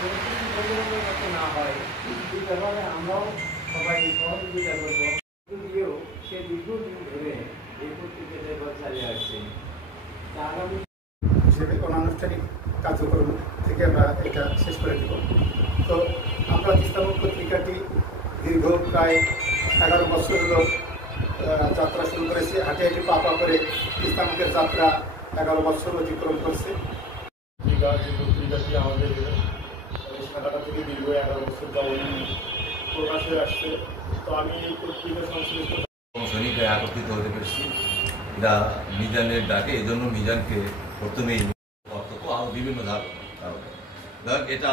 না হয় এই ব্যাপারে আমরাও সবাই সহযোগিতা করবো। যদিও সে দীর্ঘদিন ধরে এই পত্রিকাটা চালিয়ে আসছে, আগামী হিসেবে অনানুষ্ঠানিক কার্যক্রম থেকে আমরা এটা শেষ করে দেব। তো আমরা তিস্তামুখ পত্রিকাটি দীর্ঘ প্রায় 11 বছর হলো যাত্রা শুরু করেছি। হাঁটে হাঁটে পা পা করে তিস্তামুখের যাত্রা 11 বছর অতিক্রম করছে। যে পত্রিকাটি আমাদের সাঁতারা থেকে দীর্ঘ 11 বছর যাবত প্রকাশে আসছে। তো আমি এই পত্রিকা সংশ্লিষ্ট সৈনিকরা একত্রিত হতে পেরেছি এরা মিজানের ডাকে, এই জন্য মিজানকে প্রথমেই আরও বিভিন্ন ধাপ এটা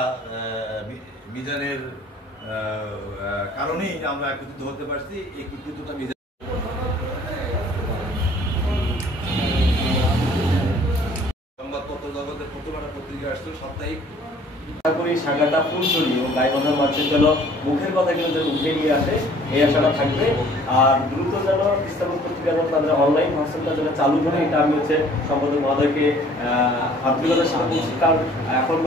মিজানের কারণেই আমরা একত্রিত হতে পারছি। এই কৃতিত্বটা মিজান সংবাদপত্র জগতের প্রথম একটা পত্রিকা আসছিল সাপ্তাহিক। আশা করি সাগাটা ফুলছড়ি ও গাইবান্ধার মানুষের জন্য মুখের কথা কিন্তু যেন উঠে নিয়ে আসে, এই আশাটা থাকবে। আর দ্রুত যেন তিস্তামুখ পত্রিকা যেন তাদের অনলাইন ভার্সনটা যেন চালু করে, এটা আমি সম্পাদক মহোদয়কে আন্তরিকতার সাথে বলছি। কারণ এখন